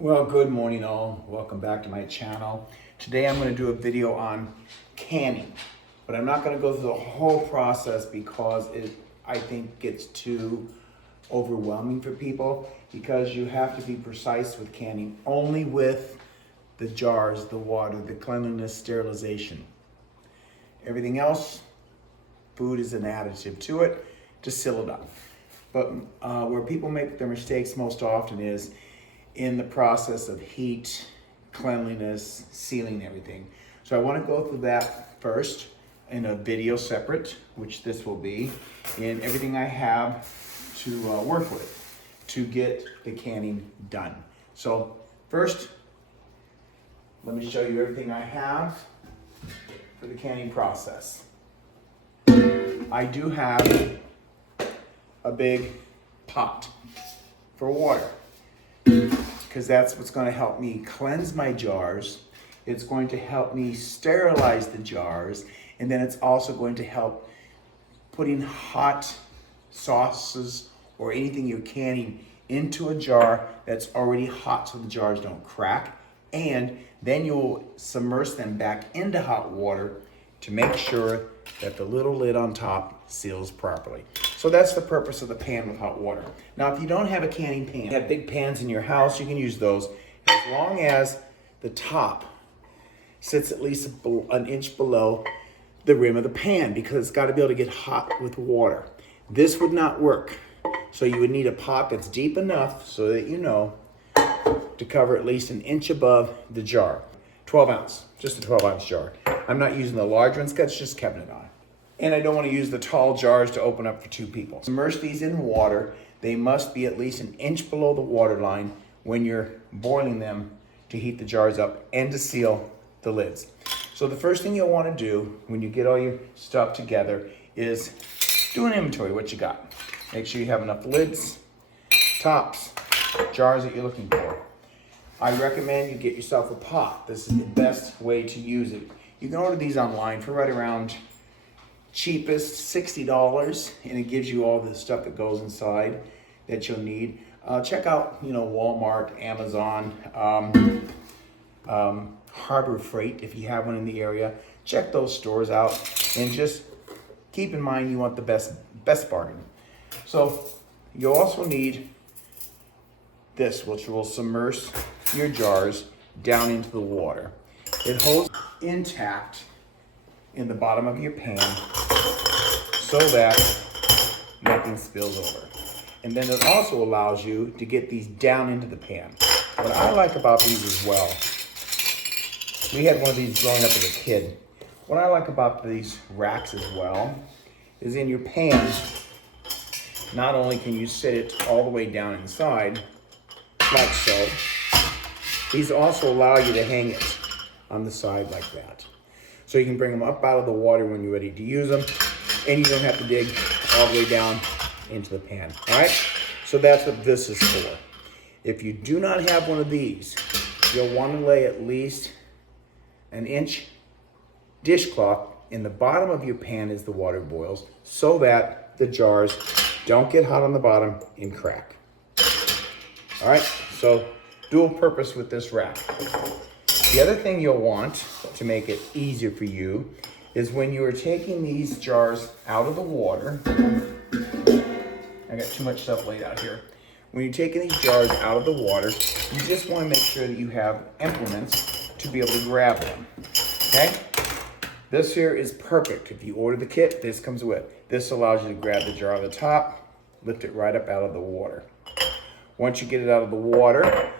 Well, good morning all. Welcome back to my channel. Today I'm going to do a video on canning, but I'm not going to go through the whole process because I think gets too overwhelming for people, because you have to be precise with canning, only with the jars, the water, the cleanliness, sterilization. Everything else, food is an additive to it to seal it up. But where people make their mistakes most often is in the process of heat, cleanliness, sealing everything. So I want to go through that first in a video separate, which this will be, in everything I have to work with to get the canning done. So first, let me show you everything I have for the canning process. I do have a big pot for water, because that's what's going to help me cleanse my jars. It's going to help me sterilize the jars, and then it's also going to help putting hot sauces or anything you're canning into a jar that's already hot so the jars don't crack. And then you'll submerge them back into hot water to make sure that the little lid on top seals properly. So that's the purpose of the pan with hot water. Now, if you don't have a canning pan, you have big pans in your house, you can use those as long as the top sits at least an inch below the rim of the pan, because it's got to be able to get hot with water. This would not work. So you would need a pot that's deep enough so that you know to cover at least an inch above the jar. 12 ounce, just a 12 ounce jar. I'm not using the large ones because it's just keeping it on. And I don't want to use the tall jars to open up for two people. Immerse these in water. They must be at least an inch below the water line when you're boiling them to heat the jars up and to seal the lids. So the first thing you'll want to do when you get all your stuff together is do an inventory of what you got. Make sure you have enough lids, tops, jars that you're looking for. I recommend you get yourself a pot. This is the best way to use it. You can order these online for right around cheapest $60, and it gives you all the stuff that goes inside that you'll need. Check out, Walmart, Amazon, Harbor Freight if you have one in the area. Check those stores out, and just keep in mind you want the best bargain. So you'll also need this, which will submerge your jars down into the water. It holds intact in the bottom of your pan so that nothing spills over. And then it also allows you to get these down into the pan. What I like about these as well, we had one of these growing up as a kid. What I like about these racks as well is in your pan, not only can you sit it all the way down inside, like so, these also allow you to hang it on the side like that. So you can bring them up out of the water when you're ready to use them, and you don't have to dig all the way down into the pan. All right, so that's what this is for. If you do not have one of these, you'll want to lay at least an inch dishcloth in the bottom of your pan as the water boils, so that the jars don't get hot on the bottom and crack. All right, so dual purpose with this rack. The other thing you'll want to make it easier for you is when you are taking these jars out of the water. I got too much stuff laid out here. When you're taking these jars out of the water, you just want to make sure that you have implements to be able to grab them. Okay? This here is perfect. If you order the kit, this comes with. This allows you to grab the jar on the top, lift it right up out of the water. Once you get it out of the water,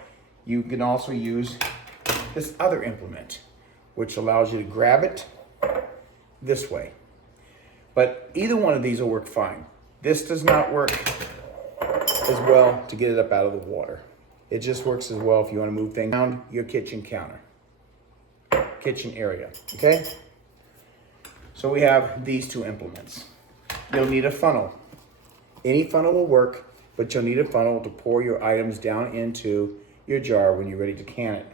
you can also use this other implement, which allows you to grab it this way. But either one of these will work fine. This does not work as well to get it up out of the water. It just works as well if you want to move things around your kitchen counter, kitchen area, okay? So we have these two implements. You'll need a funnel. Any funnel will work, but you'll need a funnel to pour your items down into your jar when you're ready to can it.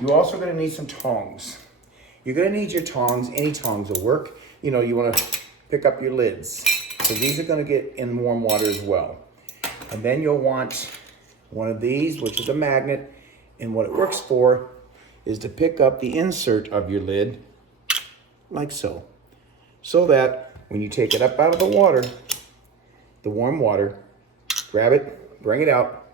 You're also going to need some tongs. You're going to need your tongs. Any tongs will work. You want to pick up your lids. So these are going to get in warm water as well. And then you'll want one of these, which is a magnet, and what it works for is to pick up the insert of your lid like so. So that when you take it up out of the water, the warm water, grab it, bring it out,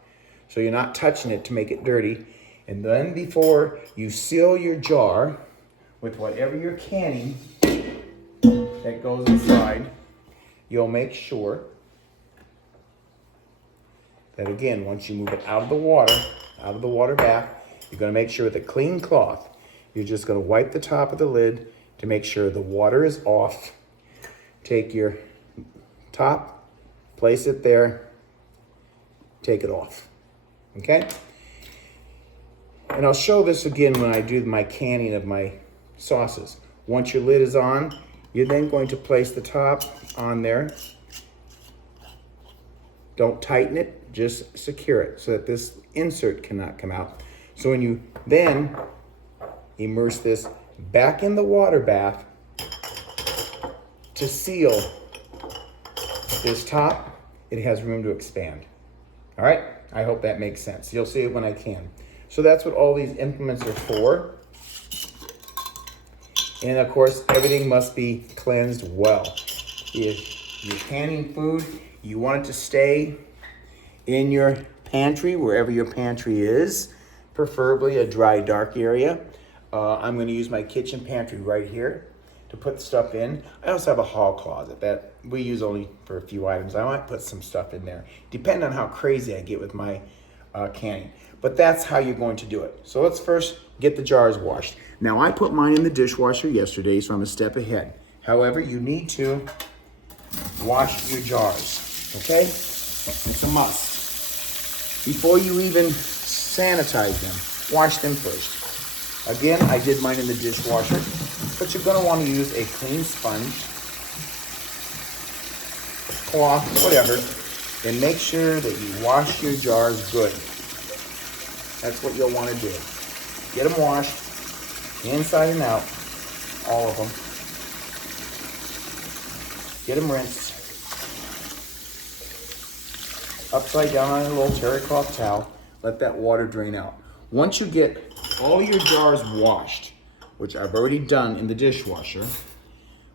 so you're not touching it to make it dirty. And then before you seal your jar with whatever you're canning that goes inside, you'll make sure that, again, once you move it out of the water bath, you're gonna make sure with a clean cloth, you're just gonna wipe the top of the lid to make sure the water is off. Take your top, place it there, take it off, okay? And I'll show this again when I do my canning of my sauces. Once your lid is on, you're then going to place the top on there. Don't tighten it, just secure it so that this insert cannot come out. So when you then immerse this back in the water bath to seal this top, it has room to expand. All right, I hope that makes sense. You'll see it when I can. So that's what all these implements are for. And of course, everything must be cleansed well. If you're canning food, you want it to stay in your pantry, wherever your pantry is, preferably a dry, dark area. I'm gonna use my kitchen pantry right here to put stuff in. I also have a hall closet that we use only for a few items. I might put some stuff in there, depending on how crazy I get with my canning. But that's how you're going to do it. So let's first get the jars washed. Now I put mine in the dishwasher yesterday, so I'm a step ahead. However, you need to wash your jars, okay? It's a must. Before you even sanitize them, wash them first. Again, I did mine in the dishwasher, but you're gonna wanna use a clean sponge, cloth, whatever, and make sure that you wash your jars good. That's what you'll wanna do. Get them washed, inside and out, all of them. Get them rinsed. Upside down on a little terry cloth towel, let that water drain out. Once you get all your jars washed, which I've already done in the dishwasher,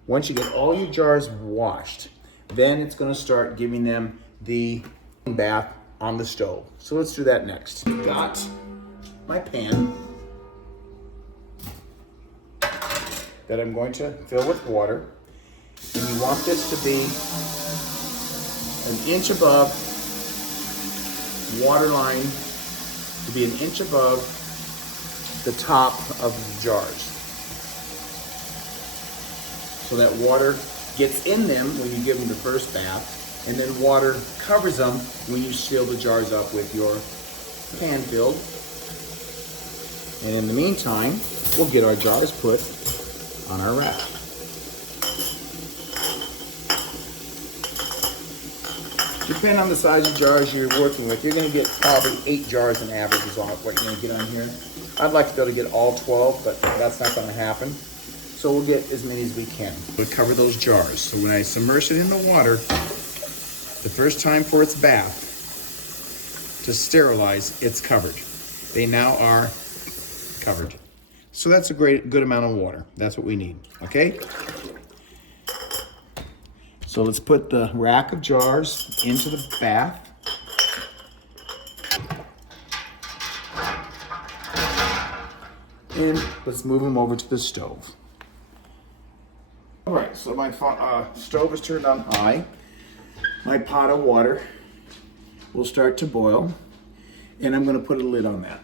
once you get all your jars washed, then it's gonna start giving them the bath on the stove. So let's do that next. Got my pan that I'm going to fill with water. And you want this to be an inch above water line, to be an inch above the top of the jars. So that water gets in them when you give them the first bath, and then water covers them when you seal the jars up with your pan filled. And in the meantime, we'll get our jars put on our rack. Depending on the size of jars you're working with, you're gonna get probably 8 jars on average is what you're gonna get on here. I'd like to be able to get all 12, but that's not gonna happen. So we'll get as many as we can. We'll cover those jars. So when I submerge it in the water, the first time for its bath, to sterilize, it's covered. They now are covered. So that's a good amount of water. That's what we need, okay? So let's put the rack of jars into the bath. And let's move them over to the stove. All right, so my stove is turned on high. My pot of water will start to boil, and I'm gonna put a lid on that.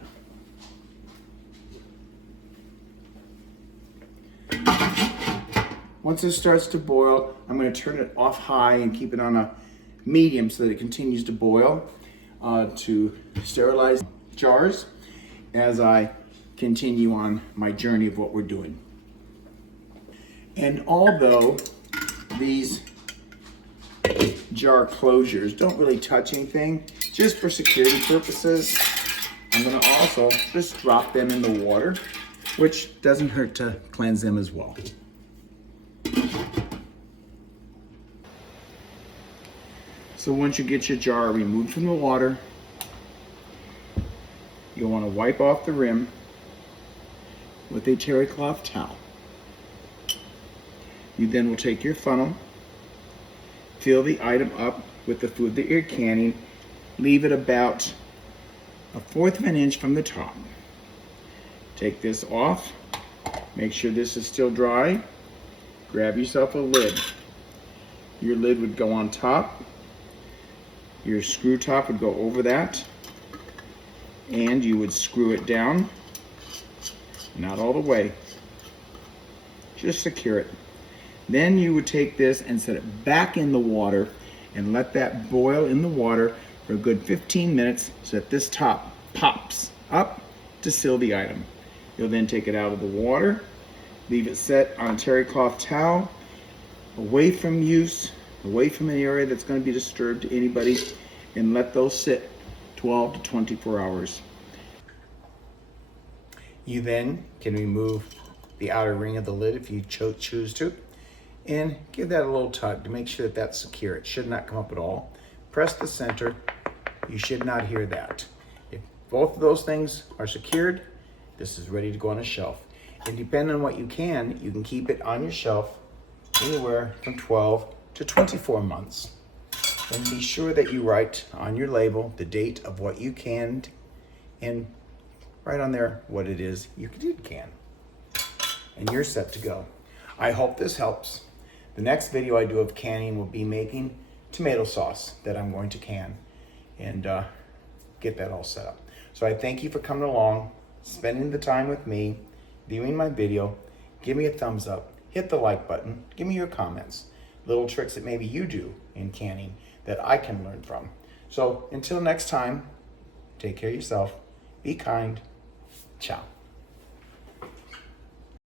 Once it starts to boil, I'm going to turn it off high and keep it on a medium so that it continues to boil to sterilize jars as I continue on my journey of what we're doing. And although these jar closures don't really touch anything, just for security purposes, I'm going to also just drop them in the water, which doesn't hurt to cleanse them as well. So once you get your jar removed from the water, You'll want to wipe off the rim with a terry cloth towel. You then will take your funnel, fill the item up with the food that you're canning, leave it about 1/4 of an inch from the top. Take this off, make sure this is still dry, grab yourself a lid. Your lid would go on top, your screw top would go over that, and you would screw it down, not all the way, just secure it. Then you would take this and set it back in the water and let that boil in the water for a good 15 minutes so that this top pops up to seal the item. You'll then take it out of the water, leave it set on a terry cloth towel, away from use, away from an area that's going to be disturbed to anybody, and let those sit 12 to 24 hours. You then can remove the outer ring of the lid if you choose to, and give that a little tug to make sure that that's secure. It should not come up at all. Press the center. You should not hear that. If both of those things are secured, this is ready to go on a shelf. And depending on what you can keep it on your shelf anywhere from 12 to 24 months. And be sure that you write on your label the date of what you canned and write on there what it is you did can. And you're set to go. I hope this helps. The next video I do of canning will be making tomato sauce that I'm going to can and get that all set up. So I thank you for coming along, spending the time with me, viewing my video. Give me a thumbs up, hit the like button, give me your comments, little tricks that maybe you do in canning that I can learn from. So until next time, take care of yourself, be kind, ciao.